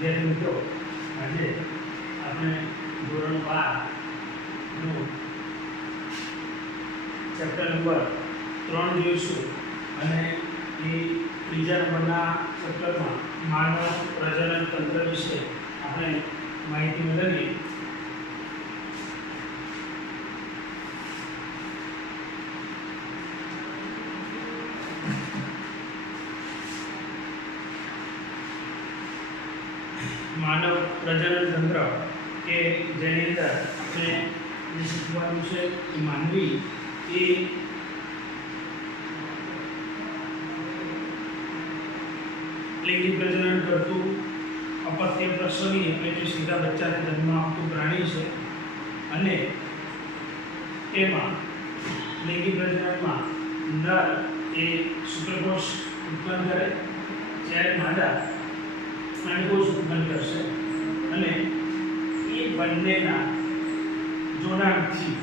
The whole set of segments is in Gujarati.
વિદ્યાર્થી મિત્રો, આજે આપણે ધોરણ 12નું ચેપ્ટર નંબર 3 જોઈશું અને એ ત્રીજા નંબરના ચેપ્ટરમાં માનવ પ્રજનન તંત્ર વિશે આપણે માહિતી મેળવીએ. માનવ પ્રજનન તંત્ર કે જેની અંદર આપણે જે શીખવાનું છે એ માનવી એ લિંગી પ્રજનન કરતું અપત્ય પ્રસવી એટલે કે સીધા બચ્ચાને જન્મ આપતું પ્રાણી છે અને એમાં લિંગી પ્રજનનમાં નર એ શુક્રકોષ ઉત્પન્ન કરે જ્યારે માદા અંડકોષ ઉત્પન્ન કરશે અને એ બંનેના જોડાણથી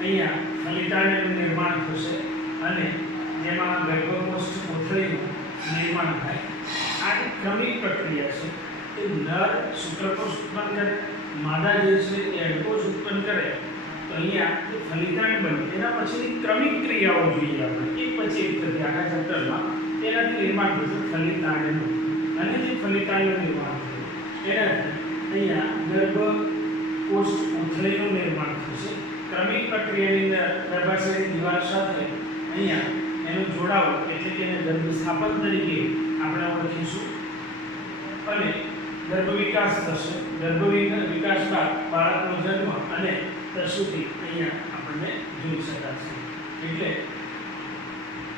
અહીંયા ફલિતાંડનું નિર્માણ થશે અને જેમાં ગર્ભકોષ કોથળીનું નિર્માણ થાય. આ એક ક્રમિક પ્રક્રિયા છે. એ નર શુક્રકોષ ઉત્પન્ન કરે, માદા જે છે એ અંડકોષ ઉત્પન્ન કરે, તો અહીંયા જે ફલિતાંડ બને એના પછીની ક્રમિક ક્રિયાઓ જોઈએ આપણે એક પછી એક થતી આખા ચેપ્ટરમાં. તેનાથી નિર્માણ થશે ફલિતાંડનું અને જે ફલિતાંડનું નિર્માણ થયું એનાથી અહીંયા ગર્ભકોષ કોથળીનું નિર્માણ થશે. ક્રમિક પ્રક્રિયાની અંદર ગર્ભાશયની દિવાલ સાથે અહીંયા એનું જોડાવ એટલે કે એને ગર્ભ સ્થાપન તરીકે આપણે ઓળખીશું અને ગર્ભ વિકાસ થશે. ગર્ભ વિકાસ બાદ બાળકનો જન્મ અને પ્રસૂતિ અહીંયા આપણને જોઈ શકાશે. એટલે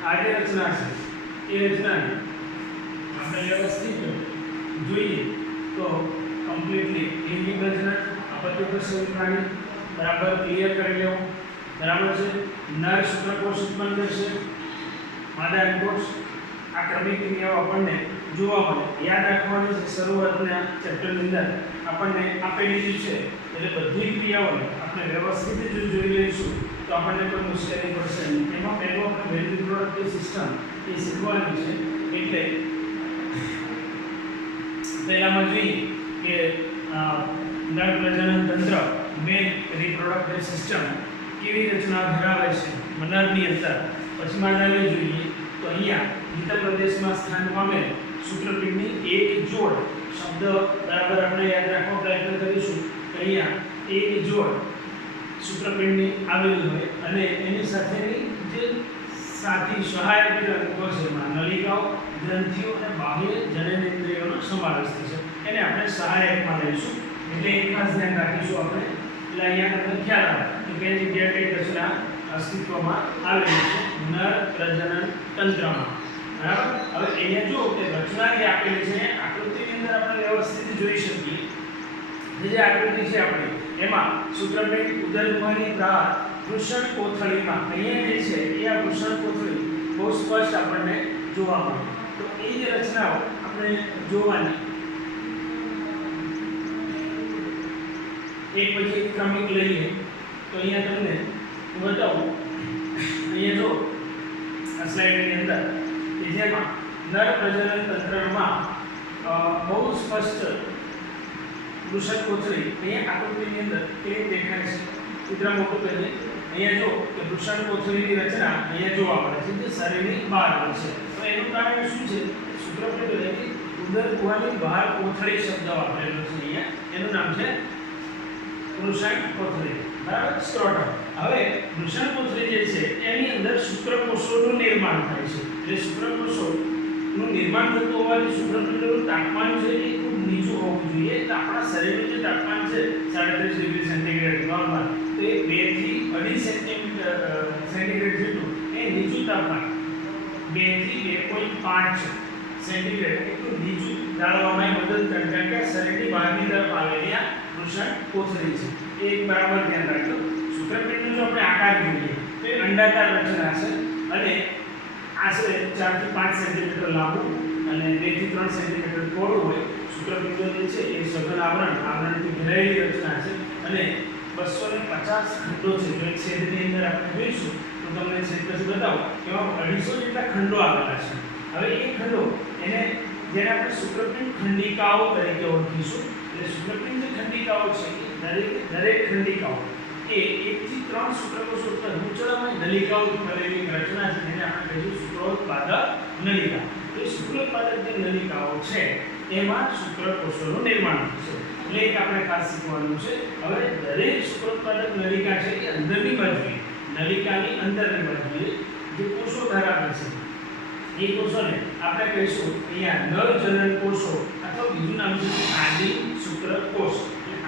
આ જે રચના છે એ રચનાને આપણે વ્યવસ્થિત જોઈએ તો કમ્પ્લીટલી લિંગી પ્રજનન અપત્ય પ્રસવી પ્રાણી બરાબર ક્લિયર કરી લેવું. બરાબર છે. નર શુક્રકોષ ઉત્પન્ન કરશે, માદા અંડકોષ. આ ક્રમિક ક્રિયાઓ આપણને જોવા મળે. યાદ રાખવાની છે શરૂઆતના ચેપ્ટરની અંદર આપણને આપેલી જ છે એટલે બધી ક્રિયાઓને આપણે વ્યવસ્થિત જો જોઈ લઈશું તો આપણને કોઈ મુશ્કેલી પડશે નહીં. એમાં પહેલું આપણે વેલ રિપ્રોડક્ટિવ સિસ્ટમ એ શીખવાની છે. એટલે પહેલામાં જોઈએ કે નર પ્રજનન તંત્ર મેલ રિપ્રોડક્ટિવ સિસ્ટમ કેવી રચના ધરાવે છે નરની અંદર. પછી માદાને જોઈએ તો અહીંયા હિત પ્રદેશમાં સ્થાન પામેલ શુક્રપિંડની એક જોડ શબ્દ બરાબર આપણે યાદ રાખવા પ્રયત્ન કરીશું કે અહીંયા એક જોડ શુક્રપિંડની આવેલી હોય અને એની સાથેની જે સાથી સહાયક અંગો છે એમાં નલિકાઓ, ગ્રંથિઓ અને બાહ્ય જનનેન્દ્રિયોનો સમાવેશ થશે. એને આપણે સહાયકમાં લઈશું એટલે એક ખાસ ધ્યાન રાખીશું આપણે. એટલે અહીંયા તમને ખ્યાલ આવે કે કઈ જગ્યાએ કઈ રચના અસ્તિત્વમાં આવેલી છે નર પ્રજનન તંત્રમાં. બરાબર. હવે અહીંયા જો કે રચના જે આપેલી છે આકૃતિની અંદર આપણે વ્યવસ્થિત જોઈ શકીએ. જે આકૃતિ છે આપણી એમાં શુક્રપિંડ ઉદરગુહાની બહાર વૃષણ કોથળીમાં અહીંયા જે છે એ આ વૃષણ કોથળી બહુ સ્પષ્ટ આપણને જોવા મળે. તો એ જે રચનાઓ આપણે જોવાની એક પછી એક ક્રમિક લઈએ તો અહીંયા તમને હું બતાવું. અહીંયા જો આ સ્લાઇડની અંદર કે જેમાં નર પ્રજનન તંત્રમાં બહુ સ્પષ્ટ વૃષણ કોથળી અહીંયા આકૃતિની અંદર કેવી દેખાય છે. ચિત્ર મોટું કરીએ. અહીંયા જો કે વૃષણ કોથળીની રચના અહીંયા જોવા મળે છે જે શરીરની બહાર હોય છે. તો એનું કારણ શું છે? શુક્રપિંડ એટલે ઉદર ગુહાની બહાર કોથળી શબ્દ વાપરેલો છે અહીંયા. એનું નામ છે વૃષણ કોથળી. બરાબર. સ્ક્રોટમ. હવે વૃષણ કોથળી જે છે એની અંદર શુક્રકોષોનું નિર્માણ થાય છે. એટલે શુક્રકોષોનું નિર્માણ થતું હોવાથી શુક્રપિંડનું તાપમાન છે એ ખૂબ નીચું હોવું જોઈએ. તો આપણા શરીરનું જે તાપમાન છે 37 ડિગ્રી સેન્ટીગ્રેડ નોર્મલ, તો એ 2 થી 2.5 સેન્ટીગ્રેડ જેટલું એ નીચું તાપમાન 2 થી 2.5 સેન્ટીગ્રેડ એટલું નીચું જાળવવામાં મદદ કરે. કારણ કે શરીરની બહારની તરફ આવેલી આ વૃષણ કોથળી છે. એ એક બરાબર ધ્યાન રાખજો. શુક્રપિંડનો જો આપણે આકાર જોઈએ તો એ અંડાકાર રચના છે અને આશરે 4 થી 5 સેન્ટીમીટર લાંબુ અને 2 થી 3 સેન્ટીમીટર પહોળું હોય. શુક્રપિંડો જે છે એ સઘન આવરણથી ઘેરાયેલી રચના છે અને 250 ખંડો છે. જો એક છેદની અંદર આપણે જોઈશું તો તમને છેદ પછી બતાવો કે 250 જેટલા ખંડો આવેલા છે. હવે એ ખંડો એને જેને આપણે શુક્રપિંડ ખંડિકાઓ તરીકે ઓળખીશું. એટલે શુક્રપિંડ જે ખંડિકાઓ છે એ દરેક ખંડિકાઓ એ 1 થી 3 શુક્રકોષો પર ઉચ્ચળામાં નલિકાઓ ભરેલી રચના છે, જેને આપણે કહીશું શુક્રોત્પાદક નલિકા. તો એ શુક્રોત્પાદક જે નલિકાઓ છે એમાં શુક્રકોષોનું નિર્માણ થશે. એટલે એક આપણે ખાસ શીખવાનું છે. હવે દરેક શુક્રોત્પાદક નલિકા છે એ અંદરની બાજુએ, નલિકાની અંદરની બાજુએ જે કોષો ધરાવે છે એ કોષોને આપણે કહીશું અહીંયા નર જનન કોષો, અથવા બીજું નામ છે આદિ શુક્રકોષ.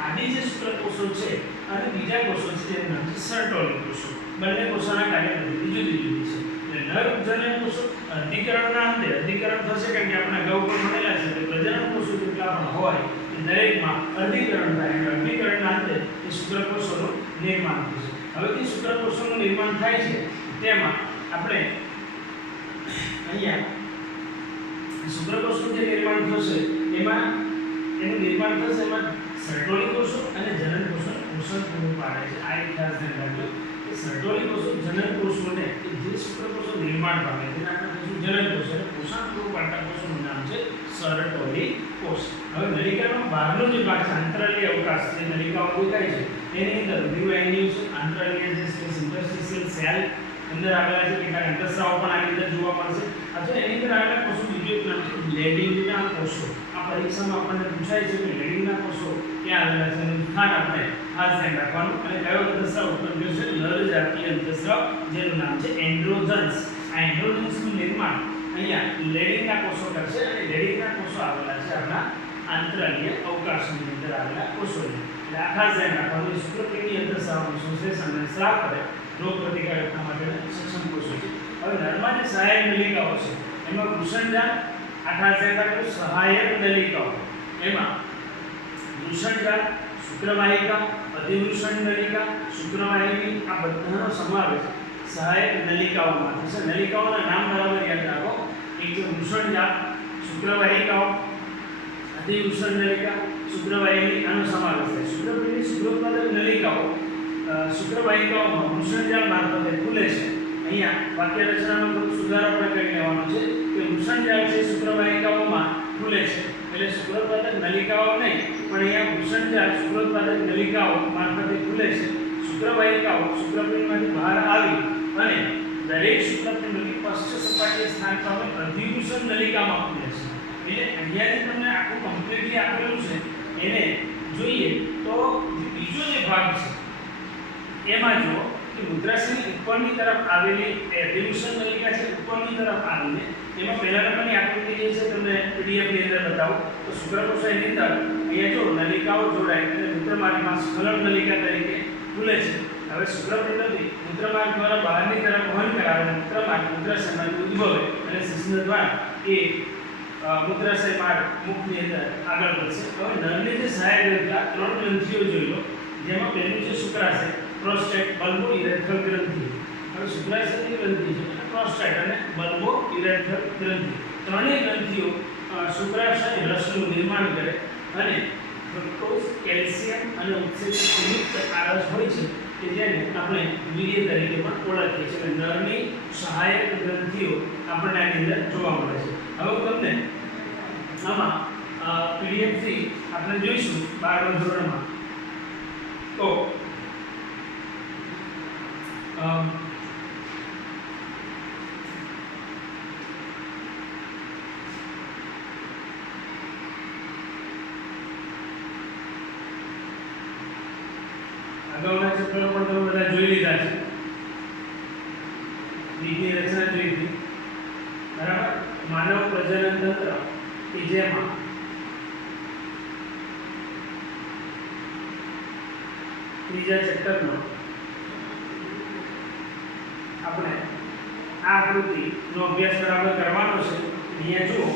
આદિ જે શુક્રકોષો છે અને બીજા કોષો છે જેનું નામ છે સર્ટોલી કોષો. બંને કોષોના કાર્ય જુદી જુદી છે. એટલે નર જનન કોષો અધિકરણના અંતે અધિકરણ થશે, કારણ કે આપણે અગાઉ પણ ભણેલા છે કે પ્રજનન કોષો જેટલા પણ હોય એ દરેકમાં અધિકરણ થાય. એટલે અધિકરણના અંતે એ શુક્રકોષોનું નિર્માણ થશે. હવે જે શુક્રકોષોનું નિર્માણ થાય છે તેમાં આપણે અહીંયા શુક્રકોષનું જે નિર્માણ થશે એમાં સર્ટોલી કોષો અને જનન કોષો પોષણ પૂરું પાડે છે. આ એક ખાસ ધ્યાન રાખજો કે સર્ટોલી કોષો જનન કોષોને કે જે શુક્રકોષો નિર્માણ પામે છે તેને આપણે કહીશું જનન કોષો, અને પોષણ પૂરું પાડતા કોષોનું નામ છે સર્ટોલી કોષ. હવે નલિકાનો બહારનો જે ભાગ છે આંતરાલીય અવકાશ, જે નલિકાઓ દેખાય છે તેની અંદર રિવાઇન્યુસ આંતરાલીય જે ઇન્ટરસ્ટિશિયલ સેલ અંદર આવેલા છે, કેટલાક અંતઃસ્રાવો પણ આની અંદર જોવા મળશે. અથવા એની અંદર આવેલા કોષો બીજું એક નામ છે લેડિંગના કોષો. આ પરીક્ષામાં આપણને પૂછાય છે કે લેડિંગના કોષો ક્યાં આવેલા છે એનું સ્થાન આપણે ખાસ ધ્યાન રાખવાનું. અને કયો અંતઃસ્રાવ ઉત્પન્ન થશે? નર જાતીય અંતઃસ્રાવ, જેનું નામ છે એન્ડ્રોજન્સ. આ એન્ડ્રોજન્સનું નિર્માણ અહીંયા લેડિંગના કોષો કરશે, અને લેડિંગના કોષો આવેલા છે આપણા આંતરાલીય અવકાશની અંદર આવેલા કોષોને. એટલે આ ખાસ ધ્યાન રાખવાનું. શુક્રપિંડની અંતઃસ્રાવનું સંશ્લેષણ અને સ્રાવ કરે રોગ પ્રતિકારકતા માટે સક્ષમ કોષો છે. હવે નરમાં જે સહાયક નલિકાઓ છે એમાં વૃષણજાળ, આ ખાસ ધ્યાન રાખવું, સહાયક નલિકાઓ એમાં વૃષણજાળ, શુક્રવાહિકા, અધિવૃષણ નલિકા, શુક્રવાહિની, આ બધાનો સમાવેશ સહાયક નલિકાઓમાં થશે. નલિકાઓના નામ બરાબર યાદ રાખો. એક છે વૃષણજાળ, શુક્રવાહિકાઓ, અધિવૃષણ નલિકા, શુક્રવાહિની, આનો સમાવેશ થાય. શુક્રપિંડની શુક્રોત્પાદક નલિકાઓ શુક્રવાહિકાઓમાં વૃષણજાળ મારફતે ખુલે છે. અહીંયા વાક્ય રચનામાં થોડું સુધારો આપણે કરી લેવાનો છે કે વૃષણજાળ છે શુક્રવાહિકાઓમાં ખુલે છે. એટલે શુક્રોત્પાદક નલિકાઓ નહીં, પણ અહીંયા વૃષણજાળ શુક્રોત્પાદક નલિકાઓ મારફતે ખુલે છે. શુક્રવાહિકાઓ શુક્રપિંડમાંથી બહાર આવી અને દરેક શુક્રપિંડની પશ્ચ સપાટીએ સ્થાન પામે અધિવૃષણ નલિકામાં ખુલે છે. એટલે અહીંયાથી તમને આખું કમ્પ્લીટલી આપેલું છે એને જોઈએ તો બીજો જે ભાગ છે એમાં જો કે મૂત્રાશયની ઉપરની તરફ આવેલી અધિવૃષણ નલિકા છે, ઉપરની તરફ આવીને એમાં પહેલા નંબરની આકૃતિ જે છે તમને પીડીએફ ની અંદર બતાવું તો શુક્રકોષની અંદર અહીંયા જો નલિકાઓ જોડાય અને મૂત્રમાર્ગમાં સ્ખલન નલિકા તરીકે ખુલે છે. હવે શુક્રપિંડથી મૂત્રમાર્ગ દ્વારા બહારની તરફ વહન કરાવે મૂત્રમાર્ગ મૂત્રાશયમાંથી ઉદ્ભવે અને શિશ્ન દ્વારા એ મૂત્રાશય માર્ગ મુખની અંદર આગળ વધશે. હવે નરની જે સહાયક ગ્રંથિ, 3 ગ્રંથિઓ જોઈ લો, જેમાં પહેલું છે શુક્રાશય, પ્રોસ્ટેટ, બલ્બો ઇરેક્ટલ ગ્રંથિ. હવે શુક્રાશયની ગ્રંથિ છે પ્રોસ્ટેટ અને બલ્બો ઇરેક્ટલ ગ્રંથિ. ત્રણેય ગ્રંથિઓ શુક્રાશય રસનું નિર્માણ કરે અને ફ્રુક્ટોઝ, કેલ્શિયમ અને ઉત્સેચકયુક્ત આરસ હોય છે કે જેને આપણે વીર્ય તરીકે પણ ઓળખીએ છીએ. નરની સહાયક ગ્રંથિઓ આપણને આની અંદર જોવા મળે છે. હવે હું તમને આમાં પીડીએફથી આપણે જોઈશું 12મા ધોરણમાં તો અગાઉના ચેપ્ટરો પણ તમે બધા જોઈ લીધા છે. બીજની રચના જોઈ હતી, બરાબર. માનવ પ્રજનન તંત્ર કે જેમાં ત્રીજા ચેપ્ટરનો આપણે આ આકૃતિનો અભ્યાસ બરાબર કરવાનો છે. અહીંયા જુઓ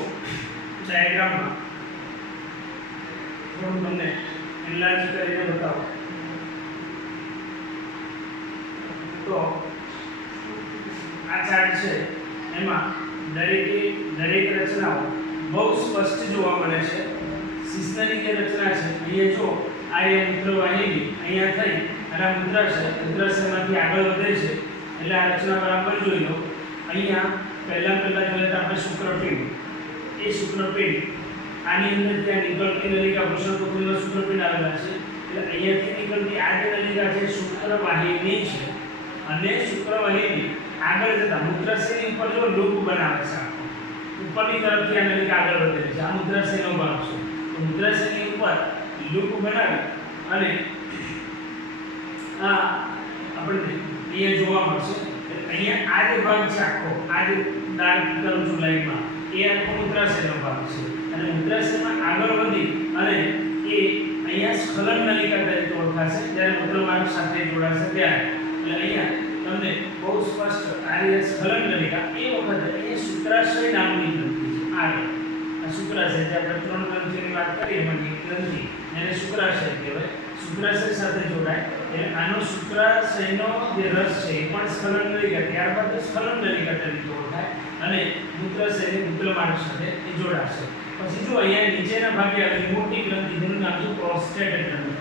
ડાયાગ્રામમાં થોડું તમને એનલાર્જ કરીને બતાવો તો આ ચાર્ટ છે એમાં દરેક રચનાઓ બહુ સ્પષ્ટ જોવા મળે છે. શિશ્નની જે રચના છે અહીંયા જો આ એ મૂત્રવાહિની અહીંયા થઈ અને આ મૂત્રાશયમાંથી આગળ વધે છે. એટલે આ રચના બરાબર જોઈ લો. અહીંયા પહેલા જોઈએ તો આપણે શુક્રપિંડ, એ શુક્રપિંડ આની અંદર ત્યાં નીકળતી નલિકા વૃષણકોથળીમાં શુક્રપિંડ આવેલા છે એટલે અહીંયાથી નીકળતી આ જે નલિકા છે શુક્રવાહિની છે અને શુક્રવાહિની આગળ જતા મૂત્રાશયની ઉપર જો લૂપ બનાવે છે ઉપરની તરફથી આ નલિકા આગળ વધે છે આ મૂત્રાશયનો ભાગ છે તો મૂત્રાશયની ઉપર લૂપ બનાવી અને આ આપણે અહીંયા જોવા મળશે અહીંયા આ જે ભાગ છે આખો આ જે ડાર્ક કરું છું લાઈનમાં એ આખો મૂત્રાશયનો ભાગ છે અને મૂત્રાશયમાં આગળ વધી અને એ અહીંયા સ્ખલન નલિકા તરીકે ઓળખાશે જ્યારે મૂત્રમાર્ગ સાથે જોડાશે ત્યારે એટલે અહીંયા તમને બહુ સ્પષ્ટ આ રીતે સ્ખલન નલિકા એ વખતે એ શુક્રાશય નામની ગ્રંથિ છે આ શુક્રાશય જે આપણે ત્રણ ગ્રંથિઓની વાત કરીએ એમાં એક ગ્રંથિ એને શુક્રાશય કહેવાય શુક્રાશય સાથે જોડાય એટલે આનો શુક્રાશયનો જે રસ છે એ પણ સ્ખલન નલિકા ત્યારબાદ સ્ખલન નલિકા તરીકે ઓળખાય અને મૂત્રાશયની મૂત્રમાર્ગ સાથે એ જોડાશે પછી જો અહીંયા નીચેના ભાગે આવેલી મોટી ગ્રંથિ જેનું નામ છે પ્રોસ્ટેટ ગ્રંથિ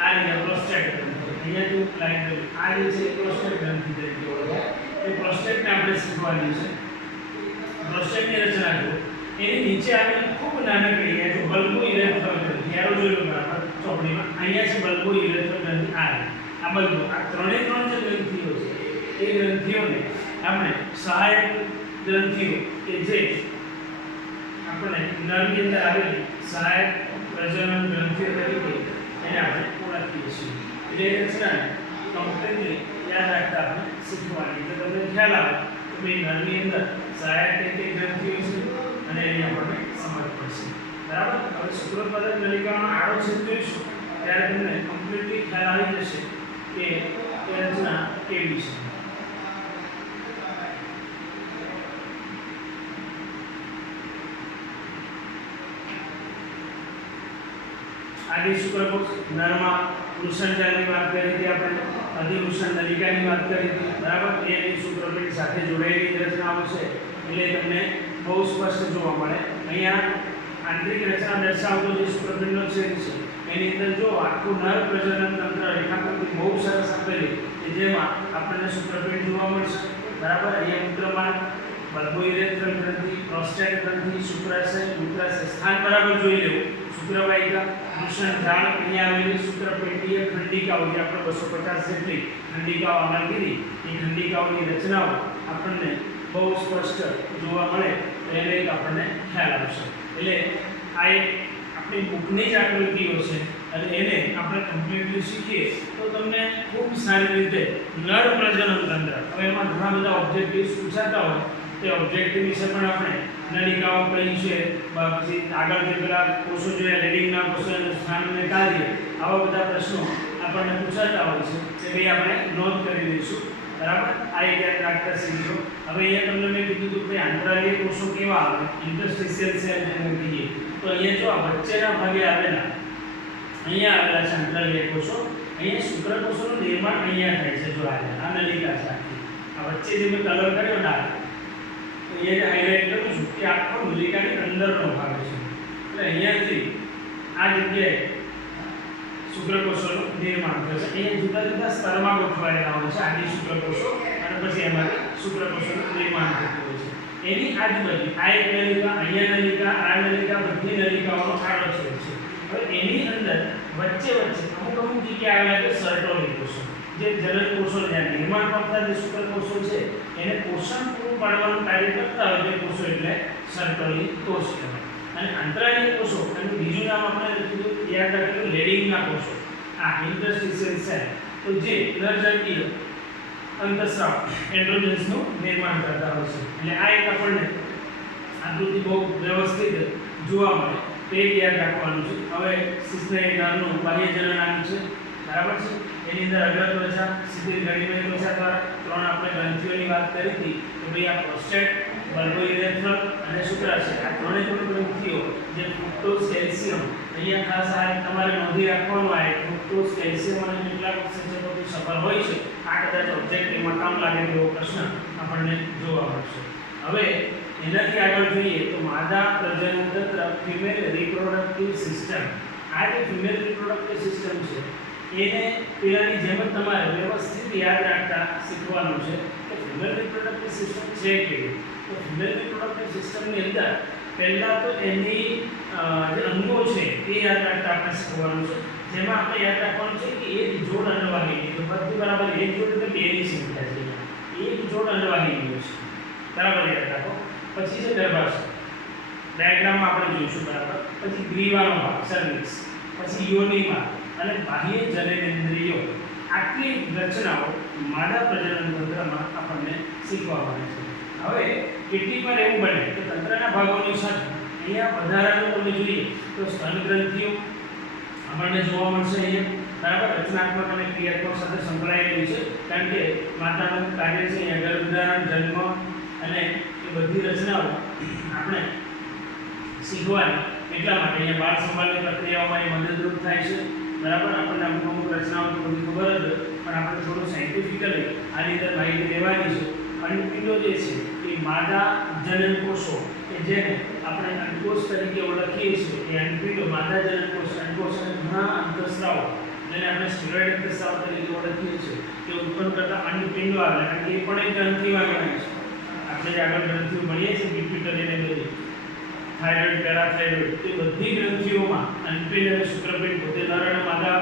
આ રીતે પ્રોસ્ટેટ ગ્રંથિ અહીંયા જો લાઈન કરી આ જે છે પ્રોસ્ટેટ ગ્રંથિ તરીકે ઓળખાય એ પ્રોસ્ટેટને આપણે શીખવાની છે પ્રોસ્ટેટની રચના જો એની નીચે આવેલી ખૂબ નાનકડી અહીંયા જો બલ્બો ઇરેથ્રલ ગ્રંથિ યારો જોયું બરાબર ચોપડીમાં અહીંયા છે બલ્બો ઇરેથ્રલ ગ્રંથિ આ બલ્બો આ ત્રણે ત્રણ જે ગ્રંથિઓ છે એ ગ્રંથિઓને આપણે સહાયક ગ્રંથિઓ કે જે આપણે નરની અંદર આવેલી સહાયક પ્રજનન ગ્રંથિઓ તરીકે એને આપણે ઓળખીએ છીએ એટલે એ રચનાને કમ્પ્લીટલી યાદ રાખતા આપણે શીખવાની એટલે તમને ખ્યાલ આવે કે ભાઈ નરની અંદર સહાયક કઈ ગ્રંથિઓ છે અને એની આપણને સમજ પડશે બરાબર હવે શુક્રોત્પાદક નલિકાનો આડો છેદ જોઈશું ત્યારે તમને કમ્પ્લીટલી ખ્યાલ આવી જશે કે એ રચના કેવી છે आगे शुक्रकोश नरमा वृषणजालની વાત કરી હતી આપણે અધિવૃષણ નલિકાની વાત કરી હતી બરાબર એ શુક્રપિંડ સાથે જોડાયેલી રચનાઓ છે એટલે તમને બહુ સ્પષ્ટ જોવા મળે અહીંયા આંતરિક રચના દર્શાવતો જે શુક્રપિંડનો છેદ છે એની અંદર જો આખું નર પ્રજનન તંત્ર રેખાકૃતિ બહુ સરસ આપેલી કે જેમાં આપણને શુક્રપિંડ જોવા મળશે બરાબર અહીંયા મૂત્રમાર્ગ બલ્બો ઇરેથ્રલ ગ્રંથિ પ્રોસ્ટેટ ગ્રંથિ શુક્રાશય મૂત્રાશય સ્થાન બરાબર જોઈ લેવું શુક્રવાહિકા વૃષણજાળ અહીંયા આવેલી શુક્રપિંડીય ખંડિકાઓ જે આપણે 250 જેટલી ખંડિકાઓ આમાં કીધી એ ખંડિકાઓની રચનાઓ આપણને બહુ સ્પષ્ટ જોવા મળે એને એક આપણને ખ્યાલ આવશે એટલે આ એક આપણી બુકની જ આકૃતિઓ છે અને એને આપણે કમ્પ્લીટલી શીખીએ તો તમને ખૂબ સારી રીતે નર પ્રજનન તંત્ર હવે એમાં ઘણા બધા ઓબ્જેક્ટિવ્સ પૂછાતા હોય તે ઓબ્જેક્ટિવ વિશે પણ આપણે નલિકાઓ કઈ છે પછી આગળ જે પેલા કોષો જોયા લીડિંગના કોષોનું સ્થાન અને કાર્ય આવા બધા પ્રશ્નો આપણને પૂછાતા હોય છે તે ભાઈ આપણે નોંધ કરી દઈશું બરાબર આ એક યાદ રાખતા શીખજો હવે અહીંયા તમને મેં કીધું હતું કે આંતરાલીય કોષો કેવા આવે ઇન્ટરસ્ટિશિયલ સેલ જેને કહીએ તો અહીંયા જો આ વચ્ચેના ભાગે આવેલા અહીંયા આવેલા છે આંતરાલીય કોષો અહીંયા શુક્રકોષોનું નિર્માણ અહીંયા થાય છે જો આ નલિકા છે આ વચ્ચે જે મેં કલર કર્યો ડાર્ક ये जो हाईलाइट करूँ છું કે આખો નલિકાની અંદરનો ભાગ છે એટલે અહીંયાથી આ જગ્યાએ શુક્રકોષોનું નિર્માણ થશે અહીંયા જુદા જુદા સ્તરમાં ગોઠવાયેલા હોય છે આદિ શુક્રકોષો અને પછી એમાંથી શુક્રકોષોનું નિર્માણ થતું હોય છે એની આજુબાજુ આ એક નલિકા અહીંયા નલિકા આ નલિકા બધી નલિકાઓનો આડો છેદ છે હવે એની અંદર વચ્ચે અમુક અમુક જગ્યાએ આવેલા છે સર્ટોલી કોષો જે જનન કોષો જ્યાં નિર્માણ પામતા જે શુક્રકોષો છે એને પોષણ પૂરું પાડવાનું કાર્ય કરતા હોય તે કોષો એટલે સર્ટોલી કોષ કહેવાય અને આંતરાલીય કોષો એનું બીજું નામ આપણે યાદ રાખેલું લેડિંગના કોષો આ ઇન્ટરસ્ટિશિયલ સેલ તો જે નરજનકીય અંતઃસ્રાવ એન્ડ્રોજન્સનું નિર્માણ કરતા હોય છે એટલે આ એક આપણને આકૃતિ બહુ વ્યવસ્થિત જોવા મળે તે યાદ રાખવાનું છે હવે શિશુના નરનું બાહ્ય જનનાંગ છે બરાબર છે એની અંદર અગ્ર ત્વચા સીધી ગળીમય ત્વચા દ્વારા ત્રણ આપણે ગ્રંથિઓની વાત કરી હતી કે ભાઈ આ પ્રોસ્ટેટ બલ્બો ઇરેથ્રલ અને શુક્રાશય આ ત્રણે ત્રણ ગ્રંથિઓ જે ફ્રુક્ટોઝ કેલ્શિયમ અહીંયા ખાસ આ તમારે નોંધી રાખવાનું આ ફ્રુક્ટોઝ કેલ્શિયમ અને કેટલાક ઉત્સેચકોથી સફળ હોય છે આ કદાચ ઓબ્જેક્ટિવમાં કામ લાગે એવો પ્રશ્ન આપણને જોવા મળશે હવે એનાથી આગળ જોઈએ તો માદા પ્રજનન તંત્ર ફિમેલ રિપ્રોડક્ટિવ સિસ્ટમ આ જે ફિમેલ રિપ્રોડક્ટિવ સિસ્ટમ છે એને પેલાની જેમ જ તમારે વ્યવસ્થિત યાદ રાખતા શીખવાનું છે કે ફિમેલ રિપ્રોડક્ટિવ સિસ્ટમ છે કેવી તો ફિમેલ રિપ્રોડક્ટિવ સિસ્ટમની અંદર પહેલાં તો એની જે અંગો છે એ યાદ રાખતા આપણે શીખવાનું છે, જેમાં આપણે યાદ રાખવાનું છે કે એક જોડ અંડવાહિની, તો બધું બરાબર એક જોડ એટલે બેની સંખ્યા છે, એક જોડ અંડવાહિનીઓ છે, બરાબર યાદ રાખો. પછી છે ગર્ભાશય, ડાયાગ્રામમાં આપણે જોઈશું બરાબર. પછી ગ્રીવાનો ભાગ સર્વિક્સ, પછી યોનિમાં અને બાહ્ય જનનેન્દ્રિયો, આટલી રચનાઓ માદા પ્રજનન તંત્રમાં આપણને શીખવા મળે છે. હવે કેટલીક વાર એવું બને કે તંત્રના ભાગોની સાથે અહીંયા વધારાનું તમે જોઈએ તો સ્તન ગ્રંથિઓ આપણને જોવા મળશે અહીંયા, બરાબર. રચનાત્મક અને ક્રિયાત્મક સાથે સંકળાયેલી છે, કારણ કે માતાનું કાર્ય છે અહીંયા ગર્ભધારણ, જન્મ અને એ બધી રચનાઓ આપણે શીખવાની, એટલા માટે અહીંયા બાળ સંભાળની પ્રક્રિયાઓમાં એ મદદરૂપ થાય છે, બરાબર. આપણને અમુક રચનાઓ તો બધી ખબર જ હોય, પણ આપણે થોડું સાયન્ટિફિકલી આની અંદર માહિતી લેવાની છે. અંડપિંડો જે છે એ માદા જનનકોષો કે જેને આપણે અંડકોષ તરીકે ઓળખીએ છીએ, એ અંડપિંડો માદા જનનકોષ, અંડકોષ અને ઘણા અંતઃસ્રાવો જેને આપણે સ્ટેરોઇડ અંતઃસ્રાવ તરીકે ઓળખીએ છીએ, તે ઉત્પન્ન કરતા અંડપિંડો આવે, કારણ કે એ પણ એક ગ્રંથિમાં ગણાય છે. આપણે જે આગળ ગ્રંથિઓ ભણીએ છીએ પિટ્યુટરી અને બધી થાઇરોઇડ, પેરાથાઇરોઇડ, તે બધી ગ્રંથિઓમાં અંડપિંડ અને શુક્રપિંડ પોતે નર અને માદા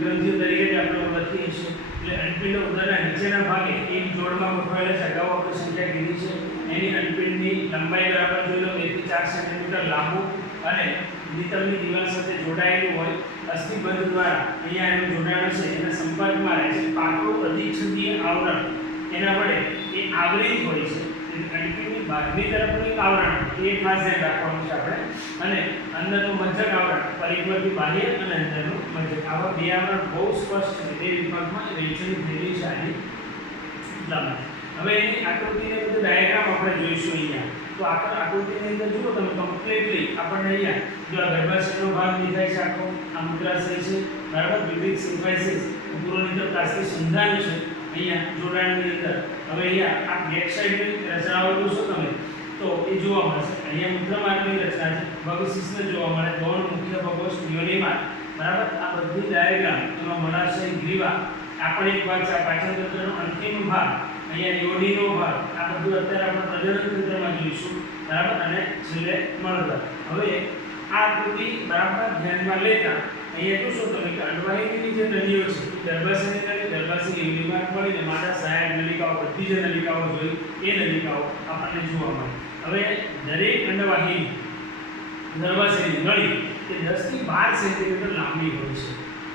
ગ્રંથિઓ તરીકે જ આપણે ઓળખીએ છીએ. એટલે અંડપિંડો ઉદરના નીચેના ભાગે એક જોડમાં ગોઠવાયેલા છે, અગાઉ આપણે સંખ્યા કીધી છે. એની અંડપિંડની લંબાઈ બરાબર જોઈ લો 2 થી 4 સેન્ટીમીટર લાંબુ અને નિતંબની દિવાલ સાથે જોડાયેલું હોય. અસ્થિબંધ દ્વારા અહીંયા એનું જોડાણ છે, એના સંપર્કમાં રહે છે. પાતળું અધિચ્છદીય આવરણ એના વડે એ આવરિત હોય છે. અંડપિંડની બહારની તરફનું એક આવરણ એ ખાસ ધ્યાન રાખવાનું છે આપણે, અને અંદરનું મજ્જક આવરણ, પરિપૂર્ણથી બાહ્ય અને અંદરનું મજ્જક, આવા બે આવરણ બહુ સ્પષ્ટ રીતે વિભાગમાં વહેંચણી થયેલી છે આની લંબાઈ. હવે એની આકૃતિને બધું ડાયાગ્રામ આપણે જોઈશું અહીંયા. તો આકૃતિની અંદર જુઓ તમે કમ્પ્લીટલી આપણને અહીંયા જો આ ગર્ભાશયનો ભાગ દેખાય છે, આખો આ મૂત્રાશય છે, બરાબર. વિવિધ સિમ્ફાઇસિસ પૂર્વનિતર પ્લાસ્ટિક સંધાન છે અહીંયા જોડાણની અંદર. હવે અહીંયા આ બેક સાઈડની રચનાઓ જોશો તમે તો એ જોવા મળશે. અહીંયા મૂત્રમાર્ગની રચના છે, ભગશિશ્ન જોવા મળે, ગૌણ, મુખ્ય પ્રકોષ્ઠ, યોનિમાર્ગ, બરાબર. આ બધી ડાયાગ્રામ એમાં મળાશય, ગ્રીવા, આપણે એક વાત છે પાચન તંત્રનો અંતિમ ભાગ, અહીંયા યોનિનો ભાગ, આ બધું અત્યારે આપણે પ્રજનન તંત્રમાં જોઈશું, બરાબર. અને છેલ્લે મળતર. હવે આ આકૃતિ બરાબર ધ્યાનમાં લેતા અહીંયા જોશો તમે કે અંડવાહિનીની જે નળીઓ છે, ગર્ભાશયની નળી, ગર્ભાશય યોનિમાર્ગ મળીને માદા સહાયક નલિકાઓ, બધી જે નલિકાઓ જોઈ એ નલિકાઓ આપણને જોવા મળે. હવે દરેક અંડવાહિની ગર્ભાશયની નળી એ 10 થી 12 સેન્ટીમીટર લાંબી હોય છે.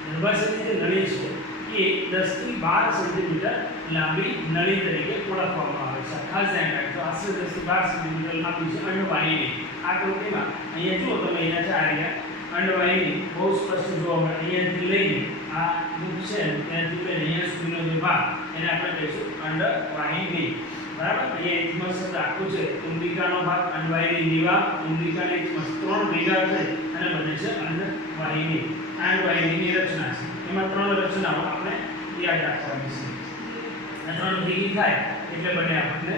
ગર્ભાશયની જે નળી છે એ 10 થી 12 સેન્ટીમીટર લાંબી નળી તરીકે ઓળખવામાં આવે છે. ખાસ ધ્યાન રાખજો, આશરે 10 થી 12 સેન્ટીમીટર લાંબી છે અંડવાહિની. આકૃતિમાં અહીંયા જુઓ તમે, અહીંયા છે આર્યા અંડવાહિની બહુ સ્પષ્ટ જોવા મળે. અહીંયાથી લઈને આ મુખ છે ત્યાંથી લઈને અહીંયા સુધીનો જે ભાગ એને આપણે કહીશું અંડવાહિની, બરાબર. અહીંયા એક શબ્દ આખું છે, તુંબિકાનો ભાગ, અંડવાહિની, નિવા, તુંબિકાને એક 3 ભેગા થઈ અને બને છે અંડવાહિની. અંડવાહિનીની રચના છે, એમાં 3 રચનાઓ આપણે યાદ રાખવાની છે. આ 3 ભેગી થાય એટલે બને આપણને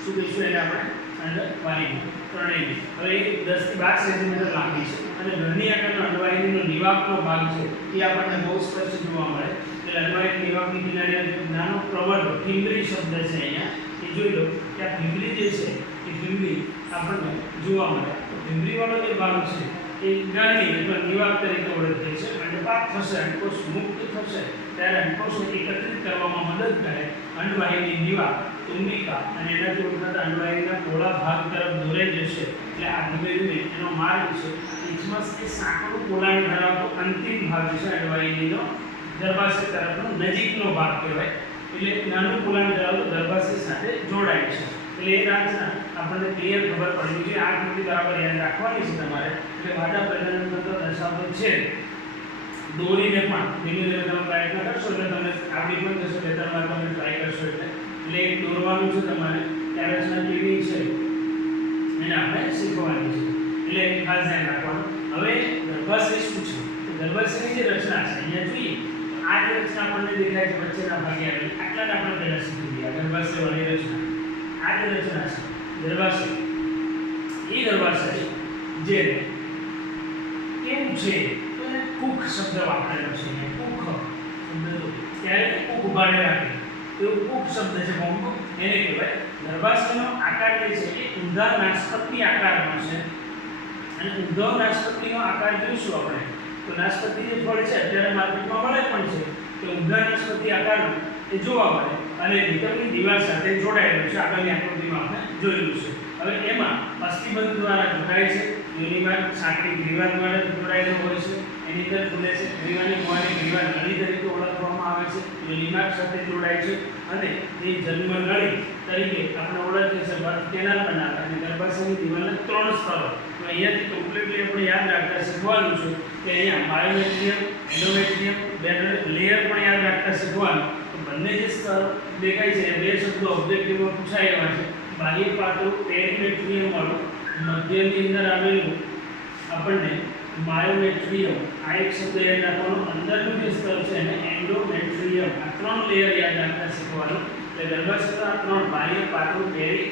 શું કહીશું, એને આપણે અંડવાહિની ત્રણેયની. હવે એ 10 થી 12 સેન્ટીમીટર લાંબી છે અને ઘરની આગળનો અંડવાહિનીનો નિવાપનો ભાગ છે એ આપણને બહુ સ્પષ્ટ જોવા મળે. એટલે અંડવાહિની નિવાપની કિનારે નાનો પ્રવર્ગ ફિંગરી શબ્દ છે અહીંયા, એ જોઈ લો કે આ ફિંગરી જે છે એ ફિંગરી આપણને જોવા મળે. તો ફિંગરીવાળો જે ભાગ છે એ ગાંઠી અથવા નિવાપ તરીકે ઓળખાય છે. અંડપાક થશે, અંડકોષ મુક્ત થશે ત્યારે અંડકોષને એકત્રિત કરવામાં મદદ કરે અંડવાહિની, નિવાપ, તુંબિકા અને એનાથી ઉઠાતા અંડવાહિનીના પોળા ભાગ તરફ દોરાઈ જશે. એટલે આ ધીમે ધીમે એનો માર્ગ છે ઇસ્મસ એ સાંકડું પોલાણ ધરાવતો અંતિમ ભાગ છે અંડવાહિનીનો, ગર્ભાશય તરફનો નજીકનો ભાગ કહેવાય. એટલે નાનું પોલાણ ધરાવતો ગર્ભાશય સાથે જોડાય છે. એટલે એ રાતના આપણને ક્લિયર ખબર પડવી જોઈએ. આ આકૃતિ બરાબર યાદ રાખવાની છે તમારે. એટલે માદા પ્રજનન તંત્ર દર્શાવતો છે દોરીને પણ ધીમે ધીમે તમે પ્રયત્ન કરશો એટલે તમને આવડી પણ જશે. 2-3 વાર તમે ટ્રાય કરશો એટલે દોરવાનું છે તમારે. ત્યાં રચના કેવી છે એને આપણે શીખવાની છે, એટલે ખાસ ધ્યાન રાખવાનું. હવે ગર્ભાશય શું છે? તો ગર્ભાશયની જે રચના છે અહીંયા જોઈએ, આ જે રચના આપણને દેખાય છે વચ્ચેના ભાગે આવેલી, આટલા જ આપણે પહેલા શીખી ગયા. ગર્ભાશયવાળી રચના, આ જે રચના છે ગર્ભાશય, એ ગર્ભાશય જે કેવું છે તો એને કુખ શબ્દ વાપરેલો છે. કુખ શબ્દ તો ત્યારે કુખ ઉભાડે રાખે તો કુખ શબ્દ છે, એને કહેવાય ગર્ભાશયનો આકાર જે છે એ ઊંધા નાશપતિ આકારમાં છે અને ઊંધો નાશપતિનો આકાર જોઈશું આપણે તો નાશપતિ જે ફળ છે અત્યારે માર્કેટમાં મળે પણ છે કે ઊંધા નાશપતિ આકારનું એ જોવા મળે અને ભીતરની દિવાલ સાથે જોડાયેલું છે આગળની આકૃતિમાં આપણે જોયેલું છે હવે એમાં અસ્થિબંધ દ્વારા જોડાય છે ઘણીવાર સાંકડી ગ્રીવા દ્વારા જોડાયેલો હોય છે એની અંદર ખુલે છે ગ્રીવાની મોને ગ્રીવા નળી તરીકે ઓળખવામાં આવે છે ઘણીવાર સાથે જોડાય છે અને એ જન્મ નળી તરીકે આપણે ઓળખીએ છીએ બર્થ કેનાલ બનાવે અને ગર્ભાશયની દિવાલના 3 સ્તરો તો અહીંયાથી કમ્પ્લીટલી આપણે યાદ રાખતા શીખવાનું છે કે અહીંયા માયોમેટ્રિયમ એન્ડોમેટ્રિયમ બે લેયર પણ યાદ રાખતા શીખવાનું તો બંને જે સ્તર દેખાય છે એ બે શબ્દો ઓબ્જેક્ટિવમાં પૂછાય એવા છે બાહ્ય પાતળું પેરીમેટ્રિયમ વાળું મધ્યની અંદર આવેલું આપણને માયોમેટ્રિયમ આ એક શબ્દ યાદ રાખવાનો અંદરનું જે સ્તર છે એને એન્ડોમેટ્રિયમ આ 3 લેયર યાદ રાખતા શીખવાનું એટલે ગર્ભાશયના 3 બાહ્ય પાતળું પેરી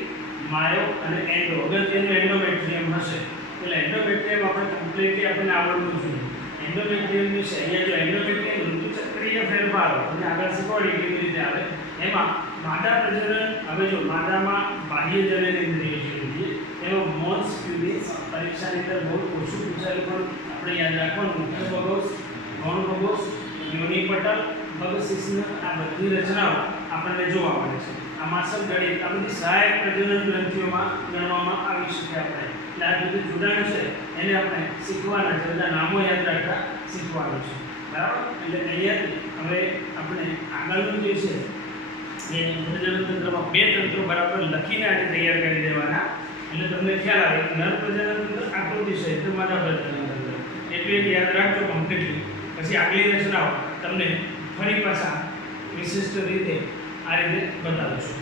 માયો અને એન્ડો અગત્યનું એન્ડોમેટ્રિયમ હશે એટલે એન્ડોમેટ્રિયમ આપણે કમ્પ્લીટલી આપણને આવડવું જોઈએ એન્ડોમેટ્રિયમ વિશે અહીંયા જો એન્ડોમેટ્રિયમ ઋતુચક્રીય ફેરફારો અને આગળ શીખવાડી કેવી રીતે આવે એમાં માદા પ્રજનન હવે જો માદામાં બાહ્ય જનનેન્દ્રિય જોઈએ એમાં મોન્સ પ્યુબિસ પરીક્ષાની અંદર બહુ ઓછું પૂછાયેલું પણ આપણે યાદ રાખવાનું મુખ્ય ભગોસ ગૌણ ભગોસ યોનિ પટલ ભગશિશ્ન આ બધી રચનાઓ આપણને જોવા મળે છે આ માસલ ગણિત આ બધી સહાયક પ્રજનન ગ્રંથિઓમાં ગણવામાં આવી શકે આપણે એટલે આ બધું જોડાણ છે એને આપણે શીખવાના છે બધા નામો યાદ રાખતા શીખવાનું છે બરાબર એટલે અહીંયાથી હવે આપણે આગળનું જે છે એ પ્રજનન તંત્રમાં 2 તંત્રો બરાબર લખીને આજે તૈયાર કરી દેવાના એટલે તમને ખ્યાલ આવે કે નર પ્રજનન તંત્ર આકૃતિ છે તો માદા પ્રજનન તંત્ર એટલે યાદ રાખજો કમ્પ્લીટલી પછી આગલી રચનાઓ તમને ફરી પાછા વિશિષ્ટ રીતે આ રીતે બતાવું છું.